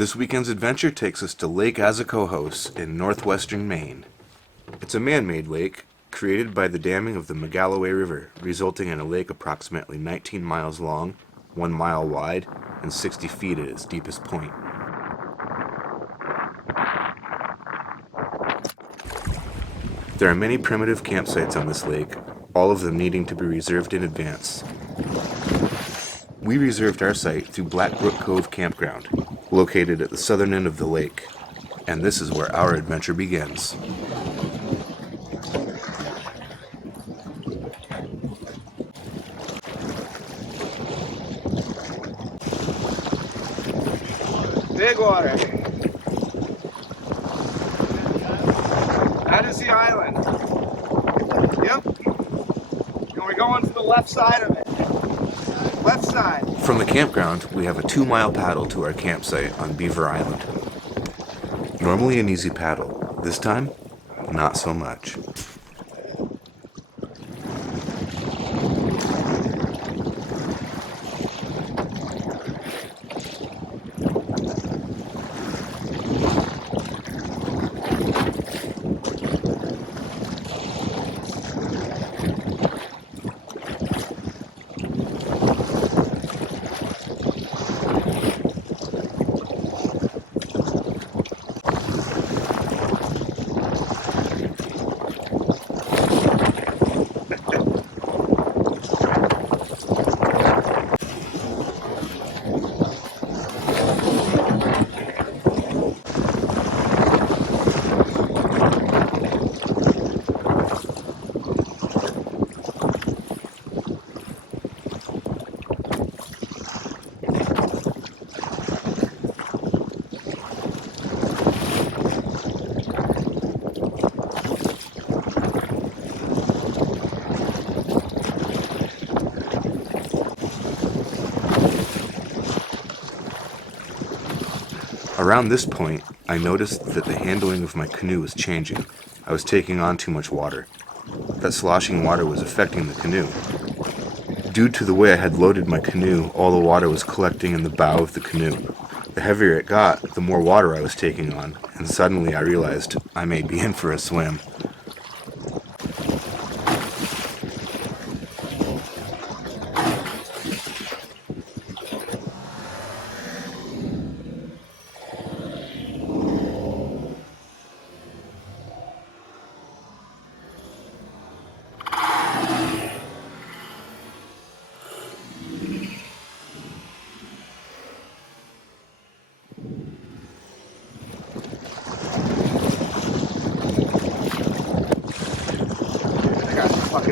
This weekend's adventure takes us to Lake Aziscohos in northwestern Maine. It's a man-made lake created by the damming of the Megalloway River, resulting in a lake approximately 19 miles long, 1 mile wide, and 60 feet at its deepest point. There are many primitive campsites on this lake, all of them needing to be reserved in advance. We reserved our site through Black Brook Cove Campground, located at the southern end of the lake, and this is where our adventure begins. Big water. That is the island. Yep. And we're going to the left side of it. Left side. From the campground, we have a 2-mile paddle to our campsite on Beaver Island. Normally an easy paddle. This time, not so much. Around this point, I noticed that the handling of my canoe was changing. I was taking on too much water. That sloshing water was affecting the canoe. Due to the way I had loaded my canoe, all the water was collecting in the bow of the canoe. The heavier it got, the more water I was taking on, and suddenly I realized I may be in for a swim.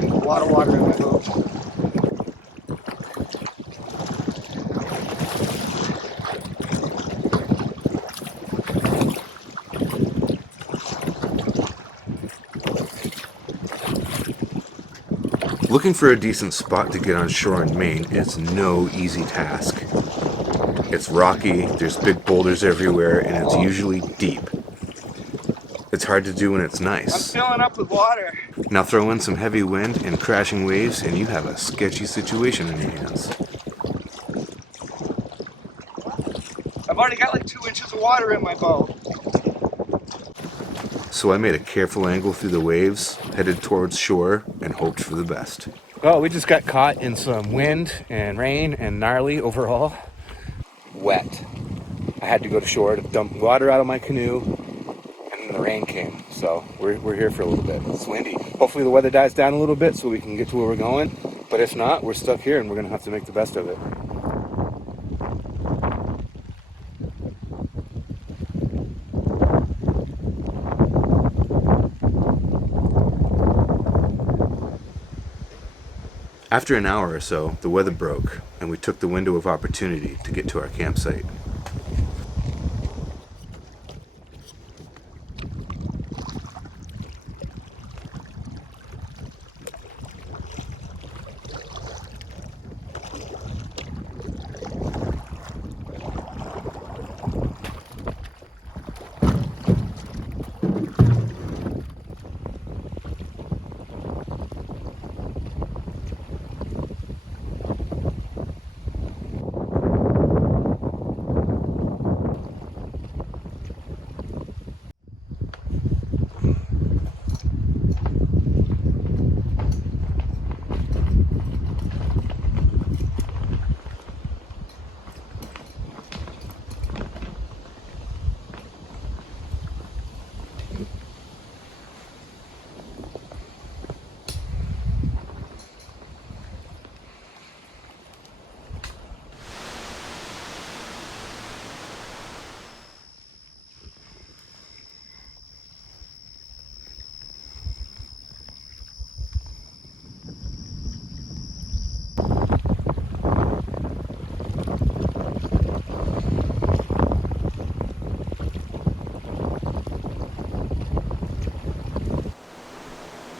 A lot of water in my boat. Looking for a decent spot to get on shore in Maine is no easy task. It's rocky, there's big boulders everywhere, and it's usually deep. It's hard to do when it's nice. I'm filling up with water. Now throw in some heavy wind and crashing waves and you have a sketchy situation in your hands. I've already got like 2 inches of water in my boat. So I made a careful angle through the waves, headed towards shore, and hoped for the best. Well, we just got caught in some wind and rain and gnarly overall. Wet. I had to go to shore to dump water out of my canoe, and then the rain came. So we're here for a little bit. It's windy. Hopefully the weather dies down a little bit so we can get to where we're going. But if not, we're stuck here and we're gonna have to make the best of it. After an hour or so, the weather broke, and we took the window of opportunity to get to our campsite.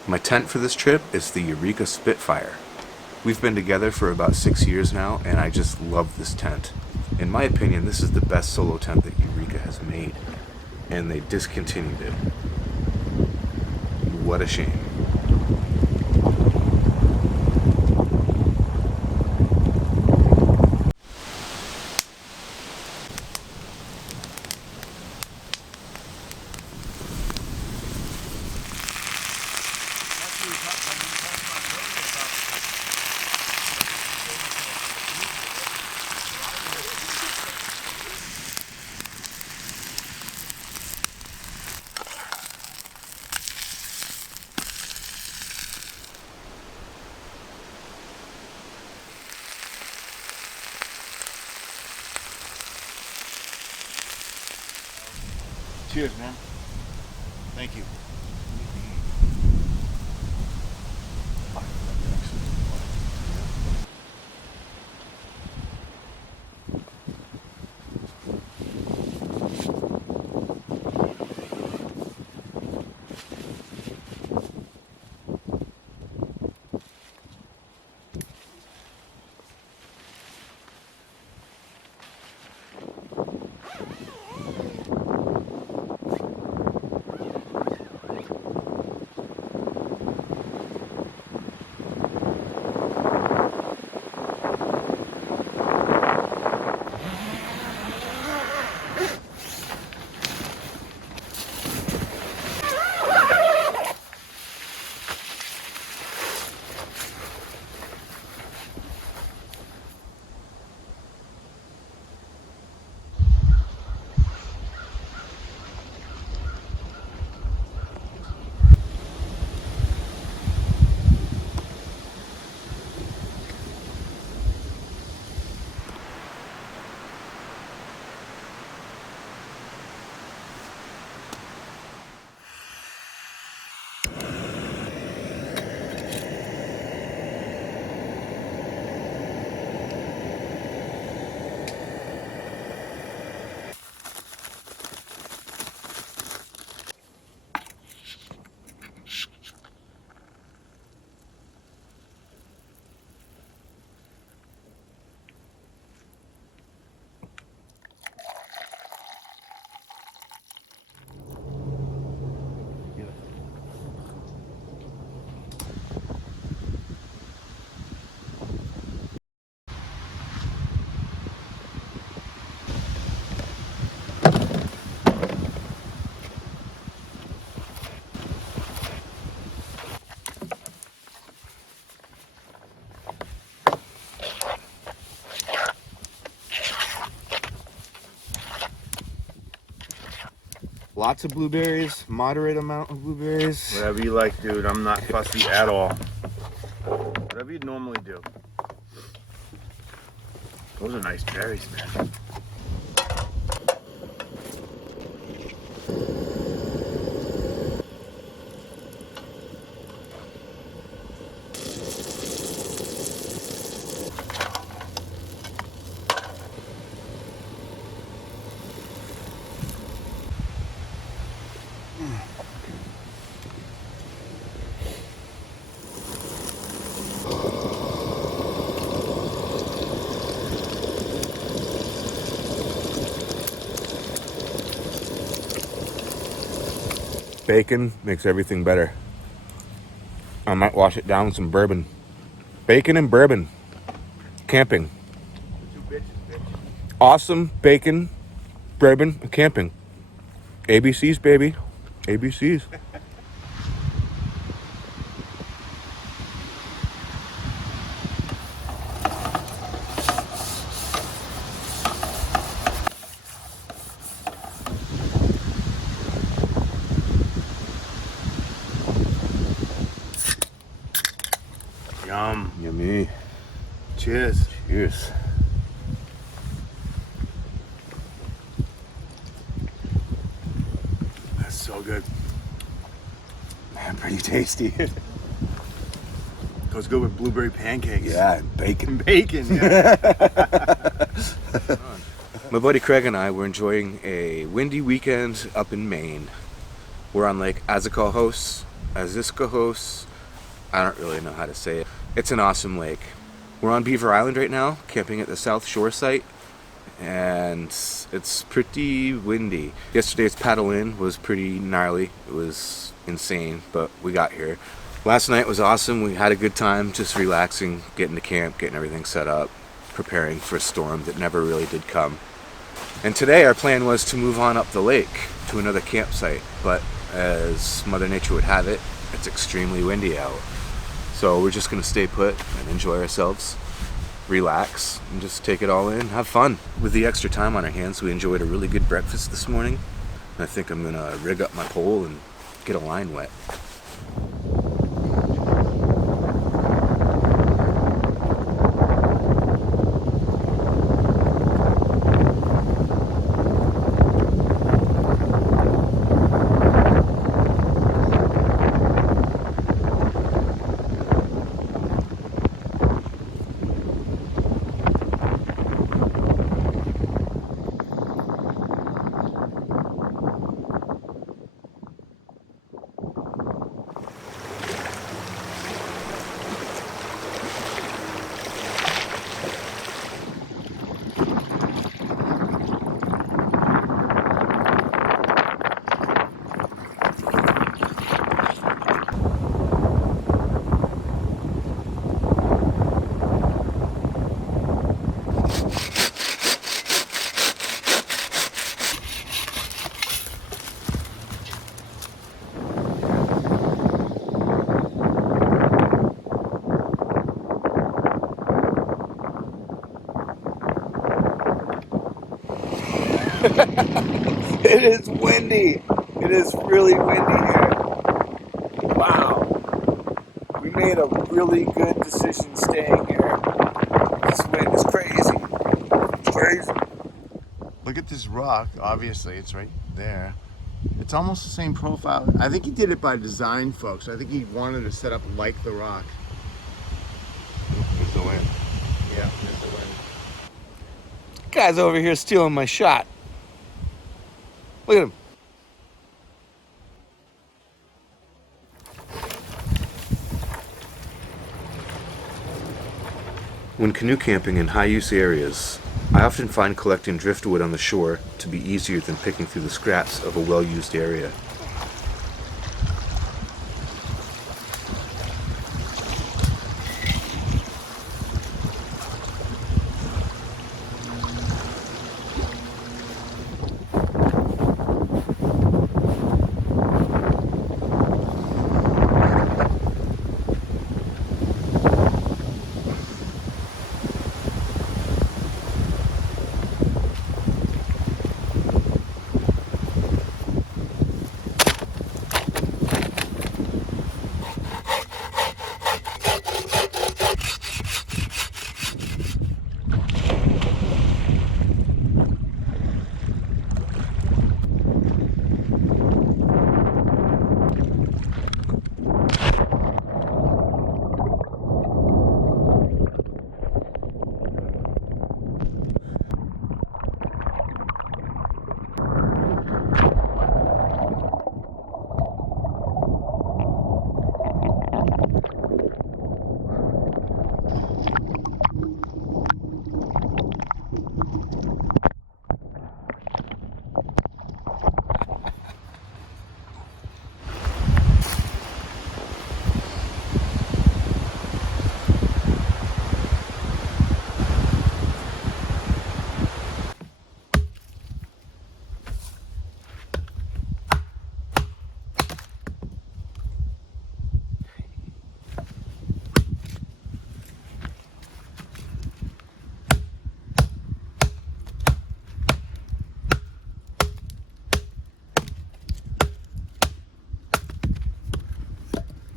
My tent for this trip is the Eureka Spitfire. We've been together for about 6 years now, and I just love this tent. In my opinion, this is the best solo tent that Eureka has made, and they discontinued it. What a shame. Cheers, man. Thank you. Lots of blueberries, moderate amount of blueberries. Whatever you like, dude. I'm not fussy at all. Whatever you normally do. Those are nice berries, man. Bacon makes everything better. I might wash it down with some bourbon. Bacon and bourbon. Camping. Awesome bacon, bourbon, and camping. ABCs, baby. ABCs. Yum. Yummy. Cheers. Cheers. That's so good. Man, pretty tasty. Goes good with blueberry pancakes. Yeah, and bacon. Bacon, yeah. My buddy Craig and I were enjoying a windy weekend up in Maine. We're on Lake Aziscohos, Aziscohos. I don't really know how to say it. It's an awesome lake. We're on Beaver Island right now, camping at the South Shore site, and it's pretty windy. Yesterday's paddle in was pretty gnarly. It was insane, but we got here. Last night was awesome. We had a good time just relaxing, getting to camp, getting everything set up, preparing for a storm that never really did come. And today our plan was to move on up the lake to another campsite, but as Mother Nature would have it, it's extremely windy out. So we're just gonna stay put and enjoy ourselves, relax, and just take it all in, have fun. With the extra time on our hands, we enjoyed a really good breakfast this morning. And I think I'm gonna rig up my pole and get a line wet. It is windy. It is really windy here. Wow. We made a really good decision staying here. This wind is crazy. It's crazy. Look at this rock. Obviously, it's right there. It's almost the same profile. I think he did it by design, folks. I think he wanted to set up like the rock. There's the wind. Yeah, there's the wind. Guy's over here stealing my shot. Look at him. When canoe camping in high-use areas, I often find collecting driftwood on the shore to be easier than picking through the scraps of a well-used area.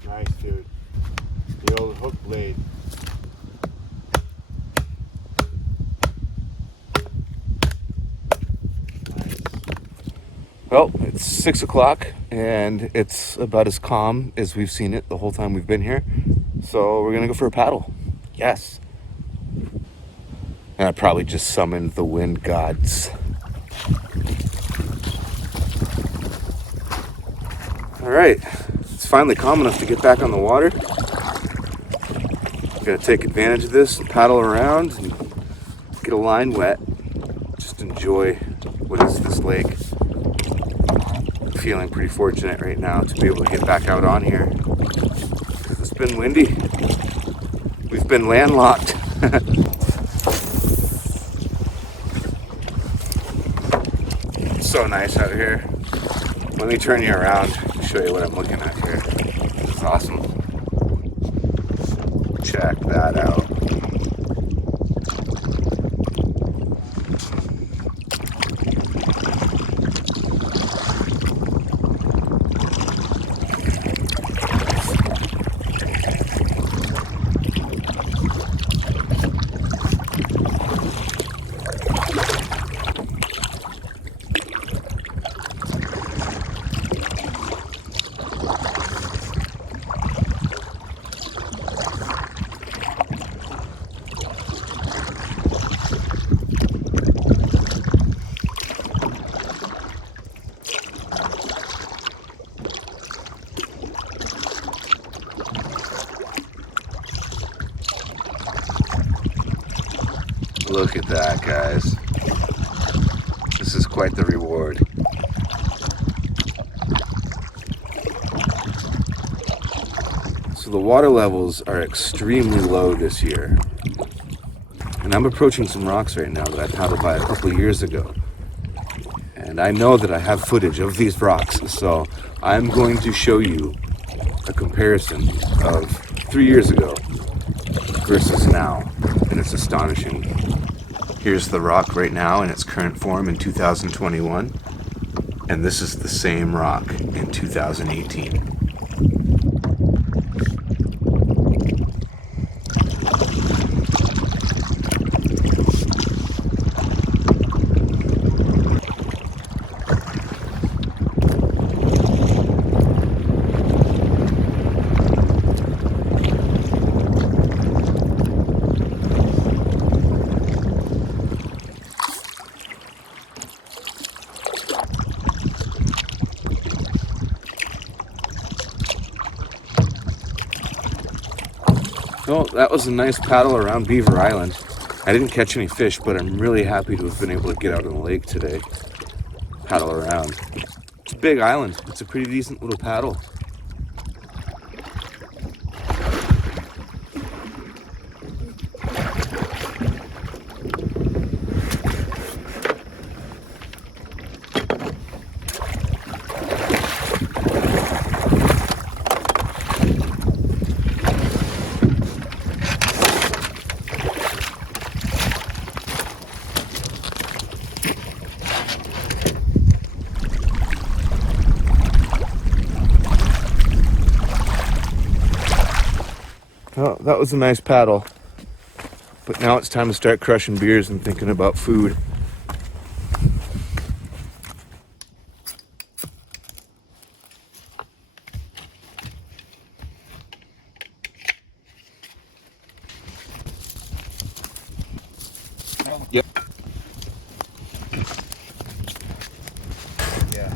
Nice, dude. The old hook blade. Nice. Well, it's 6 o'clock and it's about as calm as we've seen it the whole time we've been here. So we're gonna go for a paddle. Yes. And I probably just summoned the wind gods. All right, it's finally calm enough to get back on the water. Gonna take advantage of this and paddle around and get a line wet. Just enjoy what is this lake. I'm feeling pretty fortunate right now to be able to get back out on here. It's been windy. We've been landlocked. It's so nice out here. Let me turn you around and show you what I'm looking at here. This is awesome. Check that out. Look at that, guys. This is quite the reward. So the water levels are extremely low this year. And I'm approaching some rocks right now that I paddled by a couple of years ago. And I know that I have footage of these rocks, so I'm going to show you a comparison of 3 years ago versus now. And it's astonishing. Here's the rock right now in its current form in 2021, and this is the same rock in 2018. Well, that was a nice paddle around Beaver Island. I didn't catch any fish, but I'm really happy to have been able to get out on the lake today. Paddle around. It's a big island. It's a pretty decent little paddle. Well, that was a nice paddle, but now it's time to start crushing beers and thinking about food. Yep. Yeah.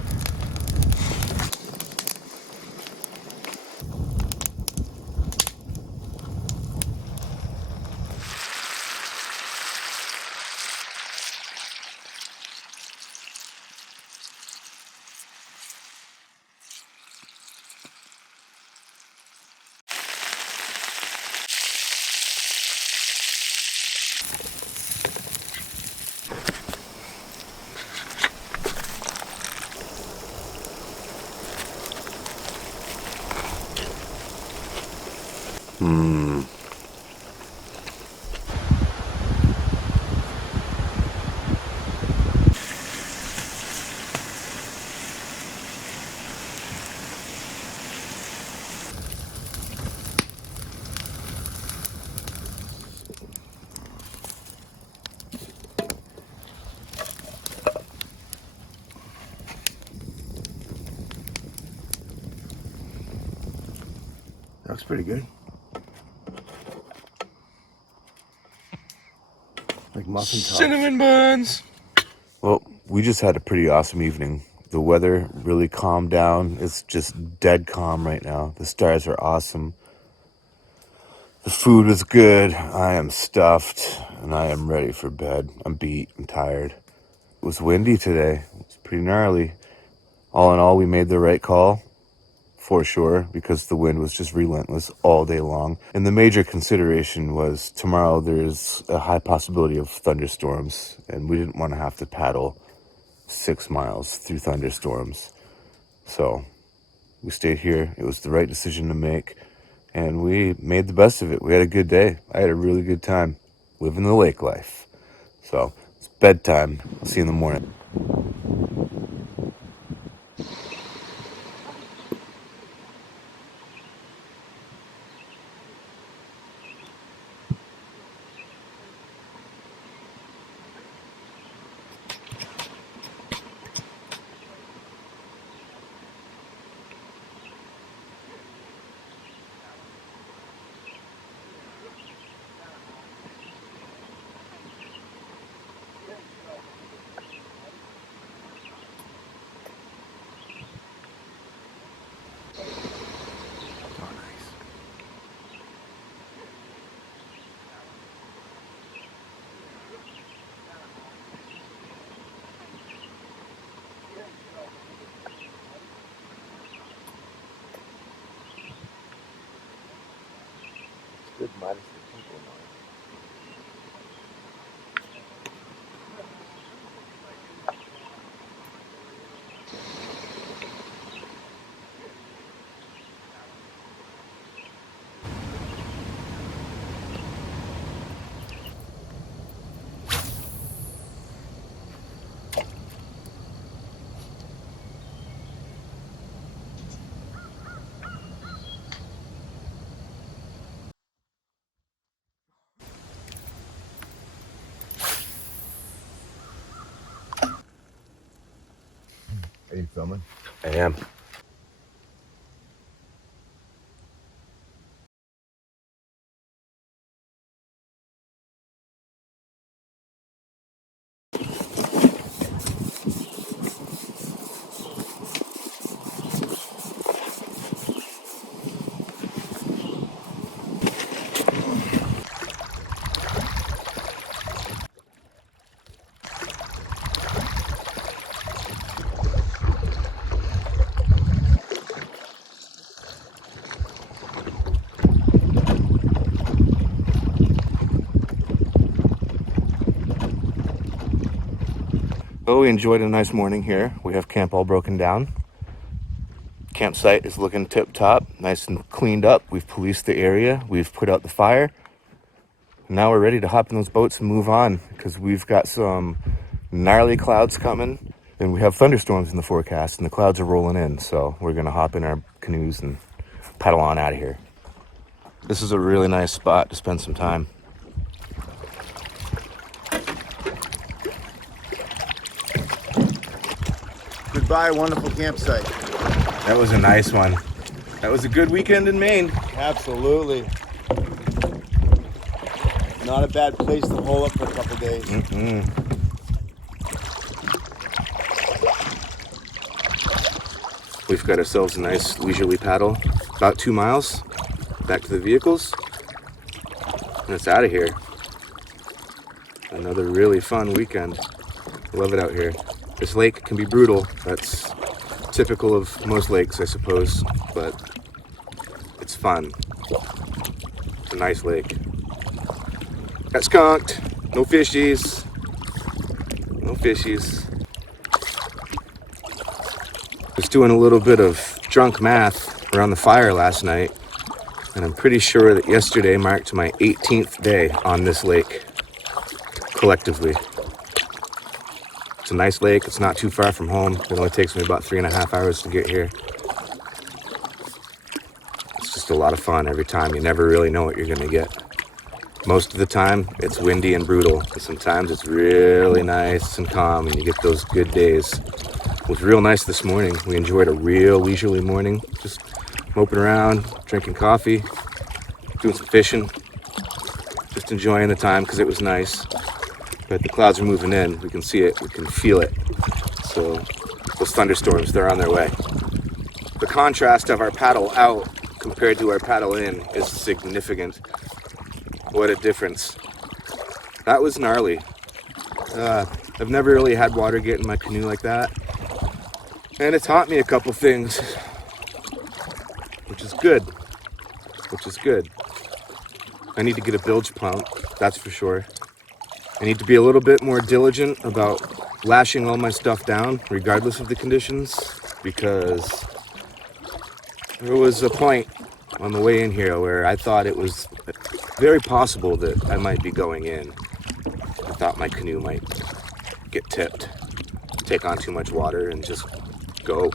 That looks pretty good. Like muffin tops. Cinnamon buns! Well, we just had a pretty awesome evening. The weather really calmed down. It's just dead calm right now. The stars are awesome. The food was good. I am stuffed and I am ready for bed. I'm beat. I'm tired. It was windy today. It was pretty gnarly. All in all, we made the right call for sure because the wind was just relentless all day long. And the major consideration was tomorrow there's a high possibility of thunderstorms and we didn't want to have to paddle 6 miles through thunderstorms. So we stayed here. It was the right decision to make. And we made the best of it. We had a good day. I had a really good time living the lake life. So it's bedtime. I'll see you in the morning. Good minus the people now. Are you filming? I am. Well, we enjoyed a nice morning here. We have camp all broken down. Campsite is looking tip top, nice and cleaned up. We've policed the area. We've put out the fire. Now we're ready to hop in those boats and move on because we've got some gnarly clouds coming and we have thunderstorms in the forecast and the clouds are rolling in. So we're going to hop in our canoes and paddle on out of here. This is a really nice spot to spend some time. Goodbye, wonderful campsite. That was a nice one. That was a good weekend in Maine. Absolutely. Not a bad place to hole up for a couple days. We've got ourselves a nice leisurely paddle, about 2 miles, back to the vehicles, and it's out of here. Another really fun weekend. Love it out here. This lake can be brutal. That's typical of most lakes, I suppose, but it's fun. It's a nice lake. Got skunked. No fishies. No fishies. Was doing a little bit of drunk math around the fire last night, and I'm pretty sure that yesterday marked my 18th day on this lake, collectively. It's a nice lake. It's not too far from home. It only takes me about 3.5 hours to get here. It's just a lot of fun every time. You never really know what you're going to get. Most of the time, it's windy and brutal. And sometimes it's really nice and calm, and you get those good days. It was real nice this morning. We enjoyed a real leisurely morning. Just moping around, drinking coffee, doing some fishing. Just enjoying the time because it was nice. But the clouds are moving in. We can see it. We can feel it. So those thunderstorms, they're on their way. The contrast of our paddle out compared to our paddle in is significant. What a difference. That was gnarly. I've never really had water get in my canoe like that. And it taught me a couple things, which is good. I need to get a bilge pump, that's for sure. I need to be a little bit more diligent about lashing all my stuff down, regardless of the conditions, because there was a point on the way in here where I thought it was very possible that I might be going in. I thought my canoe might get tipped, take on too much water, and just go.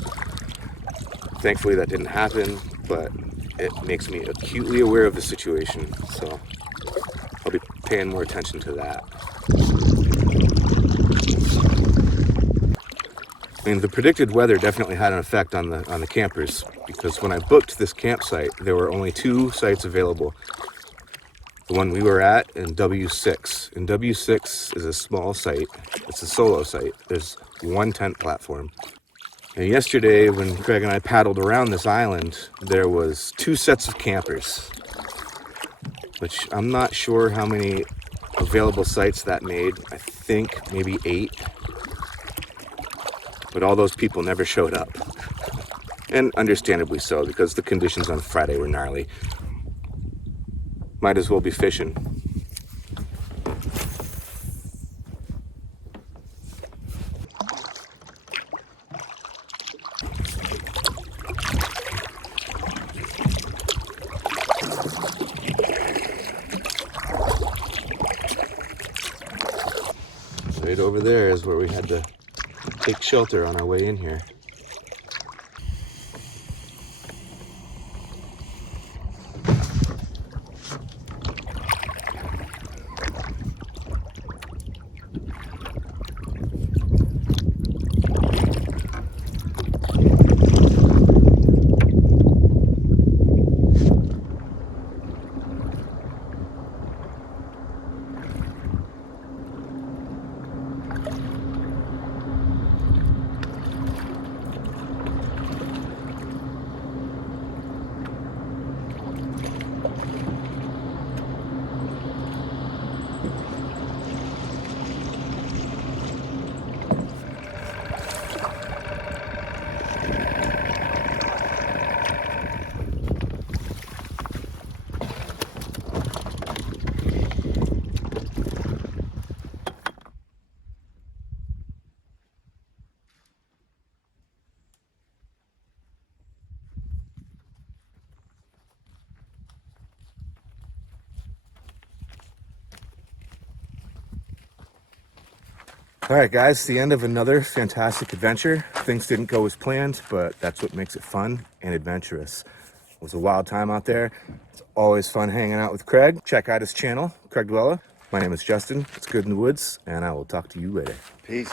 Thankfully that didn't happen, but it makes me acutely aware of the situation, so I'll be paying more attention to that. I mean, the predicted weather definitely had an effect on the campers, because when I booked this campsite, there were only 2 sites available. The one we were at and W6. And W6 is a small site. It's a solo site. There's 1 tent platform. And yesterday, when Craig and I paddled around this island, there was 2 sets of campers, which I'm not sure how many available sites that made. I think maybe 8. But all those people never showed up. And understandably so, because the conditions on Friday were gnarly. Might as well be fishing. Right over there is where we had to take shelter on our way in here. All right, guys, the end of another fantastic adventure. Things didn't go as planned, but that's what makes it fun and adventurous. It was a wild time out there. It's always fun hanging out with Craig. Check out his channel, Cragdwella. My name is Justin. It's good in the woods, and I will talk to you later. Peace.